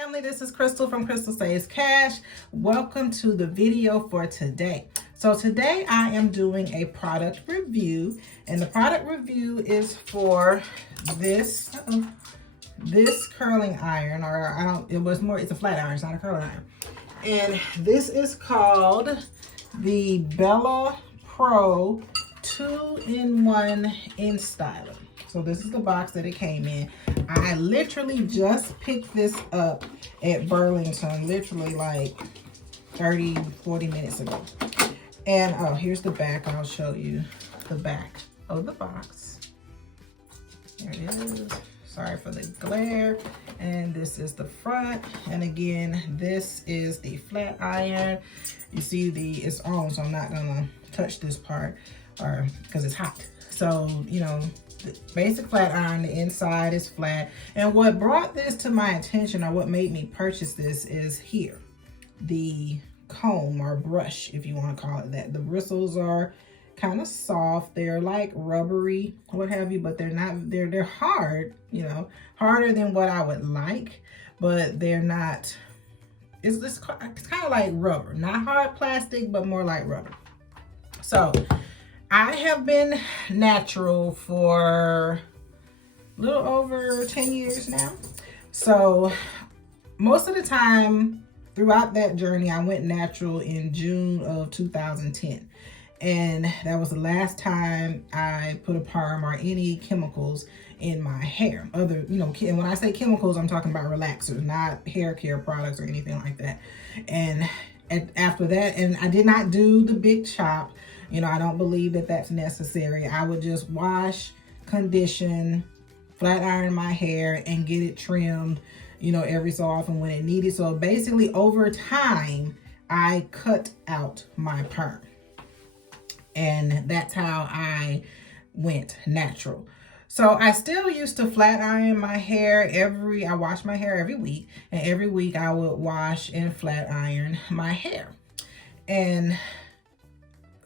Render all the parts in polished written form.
family, this is Crystal from Crystal Saves Cash. Welcome to the video for today. So today I am doing a product review, and the product review is for this curling iron, or it's a flat iron, it's not a curling iron. And this is called the bellaPRO 2-in-1-STYLER. So this is the box that it came in. I literally just picked this up at Burlington, literally like 30-40 minutes ago. And oh, here's the back. I'll show you the back of the box. There it is. Sorry for the glare. And this is the front. And again, this is the flat iron. You see it's on, so I'm not gonna touch this part because it's hot. So, you know, the basic flat iron, the inside is flat. And what brought this to my attention, or what made me purchase this, is here. The comb or brush, if you want to call it that. The bristles are kind of soft. They're like rubbery, what have you, but they're not, they're hard, you know, harder than what I would like, but they're not, it's kind of like rubber, not hard plastic, but more like rubber. So I have been natural for a little over 10 years now. So most of the time throughout that journey, I went natural in June of 2010. And that was the last time I put a perm or any chemicals in my hair. Other, you know, and when I say chemicals, I'm talking about relaxers, not hair care products or anything like that. And after that, and I did not do the big chop. You know, I don't believe that that's necessary. I would just wash, condition, flat iron my hair, and get it trimmed, you know, every so often when it needed. So basically over time, I cut out my perm. And that's how I went natural. So I still used to flat iron my hair I wash my hair every week. And every week I would wash and flat iron my hair. And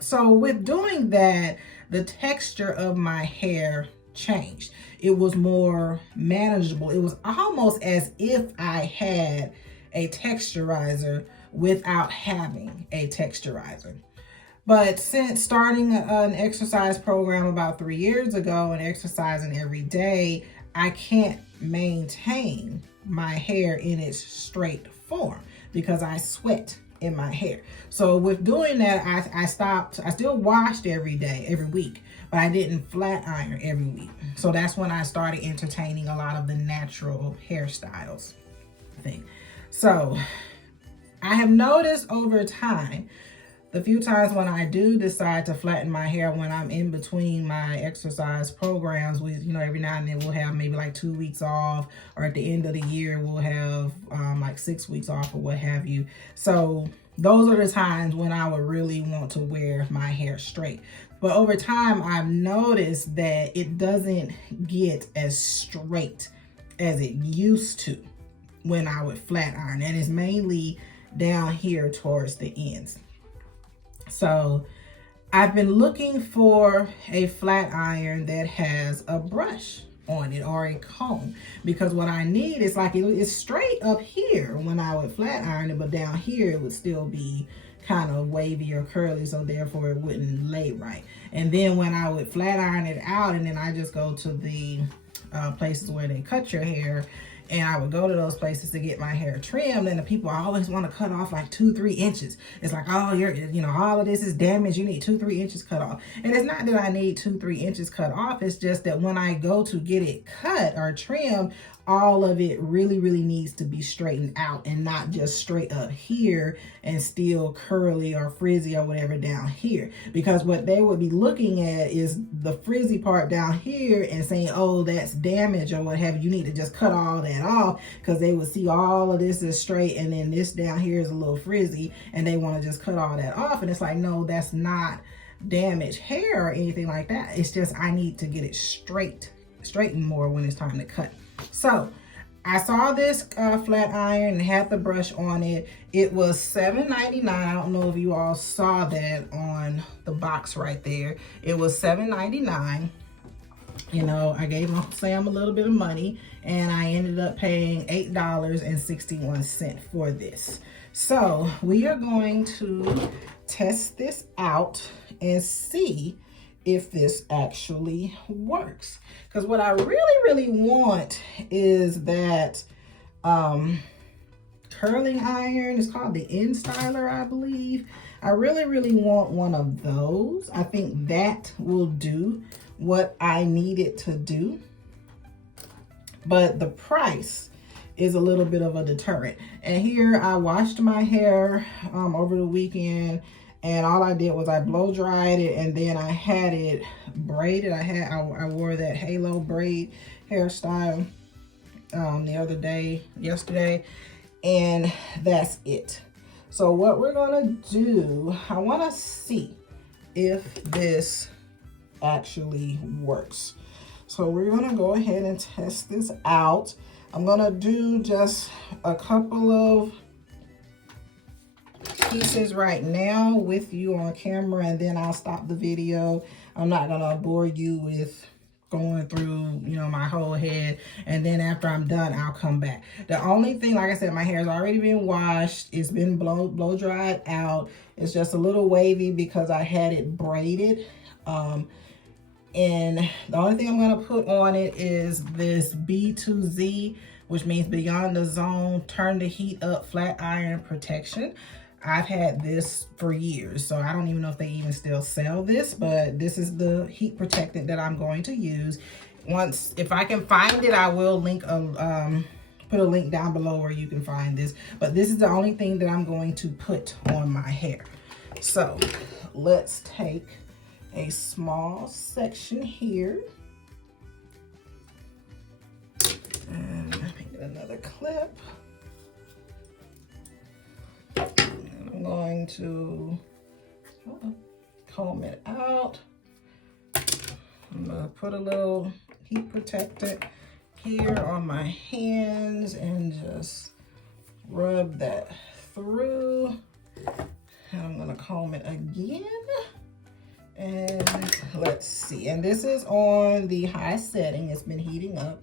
so with doing that, the texture of my hair changed. It was more manageable. It was almost as if I had a texturizer without having a texturizer. But since starting an exercise program about 3 years ago and exercising every day, I can't maintain my hair in its straight form because I sweat in my hair. So with doing that, I stopped. I still washed every week, but I didn't flat iron every week. So that's when I started entertaining a lot of the natural hairstyles thing. So I have noticed over time, the few times when I do decide to flatten my hair when I'm in between my exercise programs, you know, every now and then we'll have maybe like 2 weeks off, or at the end of the year we'll have like 6 weeks off or what have you. So those are the times when I would really want to wear my hair straight. But over time, I've noticed that it doesn't get as straight as it used to when I would flat iron. And it's mainly down here towards the ends. So I've been looking for a flat iron that has a brush on it or a comb, because what I need is like it's straight up here when I would flat iron it, but down here it would still be kind of wavy or curly, so therefore it wouldn't lay right. And then when I would flat iron it out, and then I just go to the places where they cut your hair, and I would go to those places to get my hair trimmed, and the people always want to cut off like 2-3 inches. It's like, oh, you know, all of this is damaged. You need 2-3 inches cut off. And it's not that I need 2-3 inches cut off. It's just that when I go to get it cut or trimmed, all of it really, really needs to be straightened out and not just straight up here and still curly or frizzy or whatever down here. Because what they would be looking at is the frizzy part down here and saying, oh, that's damage or what have you. You need to just cut all that off, because they would see all of this is straight and then this down here is a little frizzy, and they want to just cut all that off. And it's like, no, that's not damaged hair or anything like that. It's just I need to get it straightened more when it's time to cut. So I saw this flat iron and had the brush on it. It was $7.99. I don't know if you all saw that on the box right there. It was $7.99. You know, I gave Sam a little bit of money and I ended up paying $8.61 for this. So we are going to test this out and see if this actually works. Because what I really want is that curling iron. It's called the 2IN1STYLER, I believe. I really want one of those. I think that will do what I need it to do. But the price is a little bit of a deterrent. And here I washed my hair over the weekend, and all I did was I blow dried it, and then I had it braided. I wore that halo braid hairstyle yesterday, and that's it. So what we're gonna do, I wanna see if this actually works. So we're gonna go ahead and test this out. I'm gonna do just a couple of pieces right now with you on camera, and then I'll stop the video. I'm not gonna bore you with going through, you know, my whole head, and then after I'm done, I'll come back. The only thing, like I said, my hair's already been washed. It's been blow dried out. It's just a little wavy because I had it braided. And the only thing I'm gonna put on it is this B2Z, which means Beyond the Zone Turn the Heat Up Flat Iron Protection. I've had this for years, so I don't even know if they even still sell this, but this is the heat protectant that I'm going to use. If I can find it, I will link put a link down below where you can find this, but this is the only thing that I'm going to put on my hair. So let's take a small section here, and let me get another clip. I'm going to comb it out. I'm going to put a little heat protectant here on my hands and just rub that through. And I'm going to comb it again. And let's see. And this is on the high setting. It's been heating up.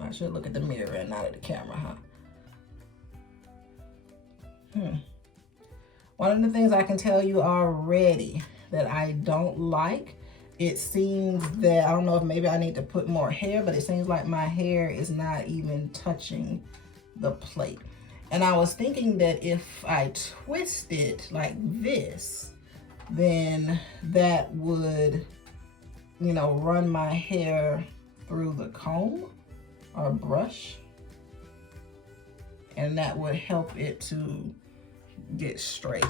I should look at the mirror and not at the camera, huh? One of the things I can tell you already that I don't like, it seems that, I don't know if maybe I need to put more hair, but it seems like my hair is not even touching the plate. And I was thinking that if I twist it like this, then that would, you know, run my hair through the comb or brush, and that would help it to get straight.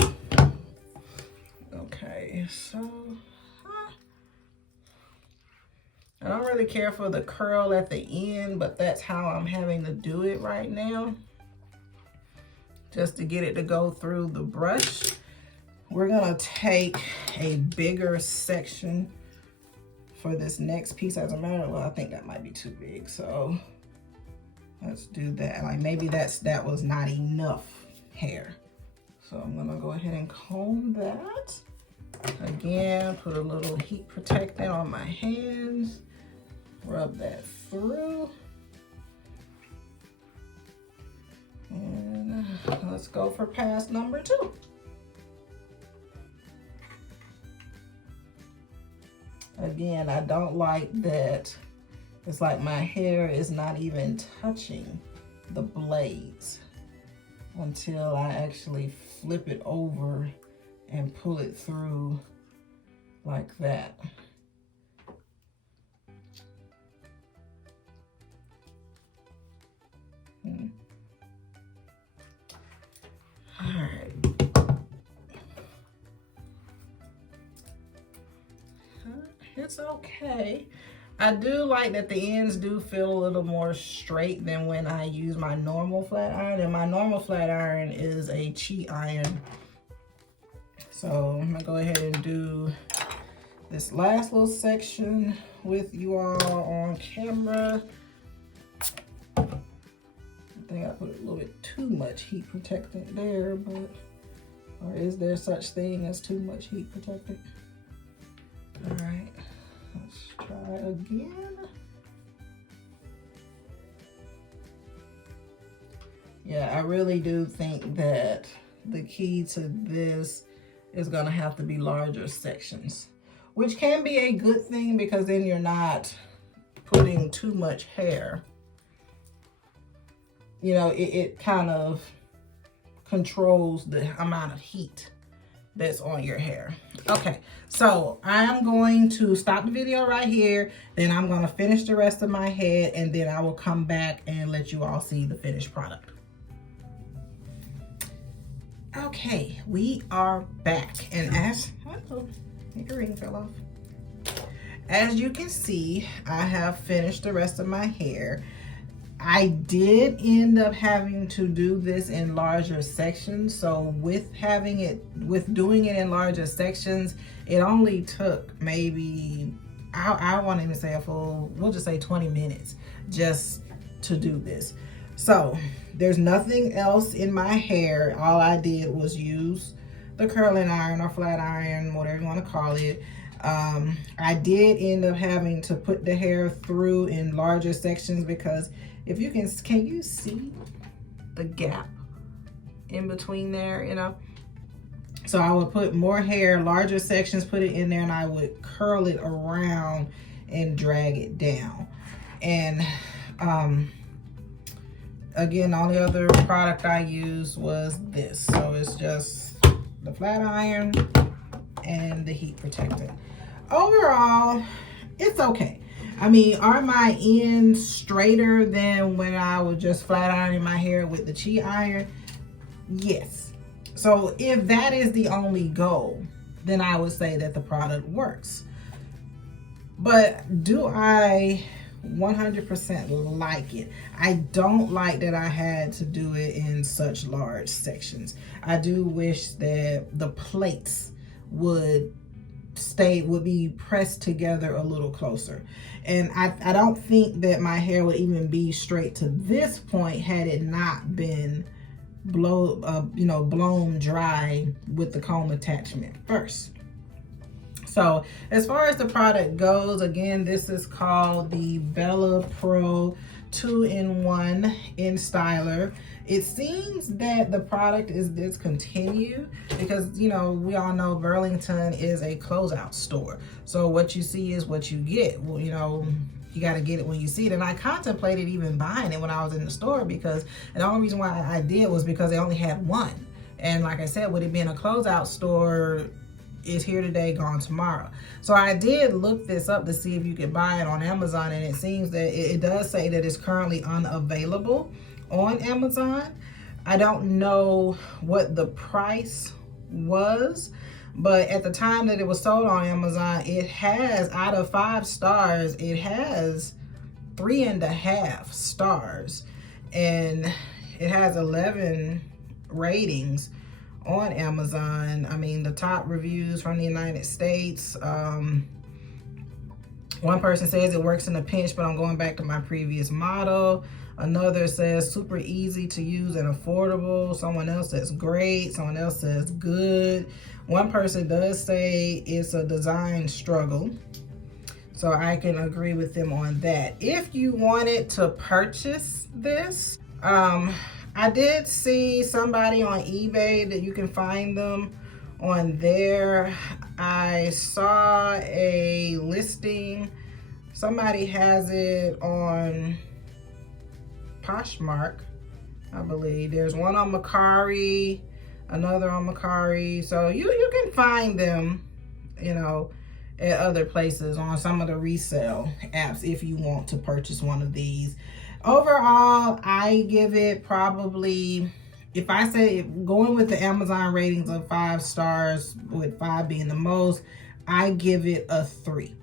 Okay, so I don't really care for the curl at the end, but that's how I'm having to do it right now, just to get it to go through the brush. We're gonna take a bigger section for this next piece. As a matter of, well, I think that might be too big, so let's do that. Like maybe that was not enough hair. So I'm gonna go ahead and comb that. Again, put a little heat protectant on my hands, rub that through. And let's go for pass number 2. Again, I don't like that it's like my hair is not even touching the blades until I actually flip it over and pull it through like that. All right. It's okay. I do like that the ends do feel a little more straight than when I use my normal flat iron, and my normal flat iron is a cheat iron. So I'm gonna go ahead and do this last little section with you all on camera. I think I put a little bit too much heat protectant there, but, or is there such thing as too much heat protectant? All right, let's try again. Yeah, I really do think that the key to this is going to have to be larger sections, which can be a good thing because then you're not putting too much hair. You know, it kind of controls the amount of heat that's on your hair. Okay, so I'm going to stop the video right here. Then I'm going to finish the rest of my head, and then I will come back and let you all see the finished product. Okay, we are back, and as your ring fell off. As you can see, I have finished the rest of my hair. I did end up having to do this in larger sections. So with doing it in larger sections, it only took maybe, I won't even say a full, we'll just say 20 minutes just to do this. So there's nothing else in my hair. All I did was use the curling iron or flat iron, whatever you want to call it. I did end up having to put the hair through in larger sections because if you can you see the gap in between there, you know? So I would put more hair, larger sections, put it in there, and I would curl it around and drag it down. And again, the only other product I used was this. So it's just the flat iron and the heat protectant. Overall, it's okay. I mean, are my ends straighter than when I was just flat ironing my hair with the Chi iron? Yes. So if that is the only goal, then I would say that the product works. But do I 100% like it? I don't like that I had to do it in such large sections. I do wish that the plates would be pressed together a little closer. And I don't think that my hair would even be straight to this point had it not been blown dry with the comb attachment first. So as far as the product goes, again, this is called the bellaPRO 2-in-1 It seems that the product is discontinued because, you know, we all know Burlington is a closeout store. So what you see is what you get. Well, you know, you got to get it when you see it. And I contemplated even buying it when I was in the store because, and the only reason why I did was because they only had one. And like I said, with it being a closeout store, it's here today, gone tomorrow. So I did look this up to see if you could buy it on Amazon, and it seems that it does say that it's currently unavailable on Amazon. I don't know what the price was, but at the time that it was sold on Amazon, it has, out of 5 stars, it has 3.5 stars, and it has 11 ratings on Amazon. I mean, the top reviews from the United States, one person says it works in a pinch, but I'm going back to my previous model. Another says super easy to use and affordable. Someone else says great. Someone else says good. One person does say it's a design struggle. So I can agree with them on that. If you wanted to purchase this, I did see somebody on eBay that you can find them on there. I saw a listing. Somebody has it on Poshmark, I believe. There's one on Mercari, another on Mercari. So you can find them, you know, at other places on some of the resale apps if you want to purchase one of these. Overall, I give it probably, if I say going with the Amazon ratings of 5 stars, with 5 being the most, I give it a 3.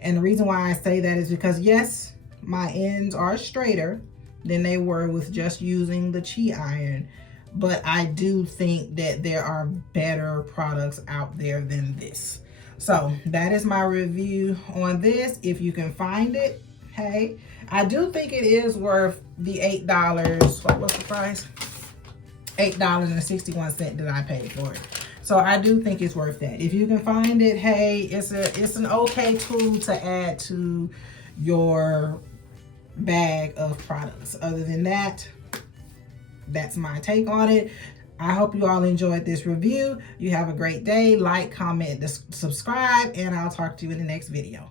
And the reason why I say that is because, yes, my ends are straighter than they were with just using the Chi iron, but I do think that there are better products out there than this. So that is my review on this. If you can find it, hey, I do think it is worth the $8. What was the price? $8.61 that I paid for it. So So I do think it's worth that. If you can find it, hey, it's an okay tool to add to your bag of products. Other than that, that's my take on it. I hope you all enjoyed this review. You have a great day. Like, comment, subscribe, and I'll talk to you in the next video.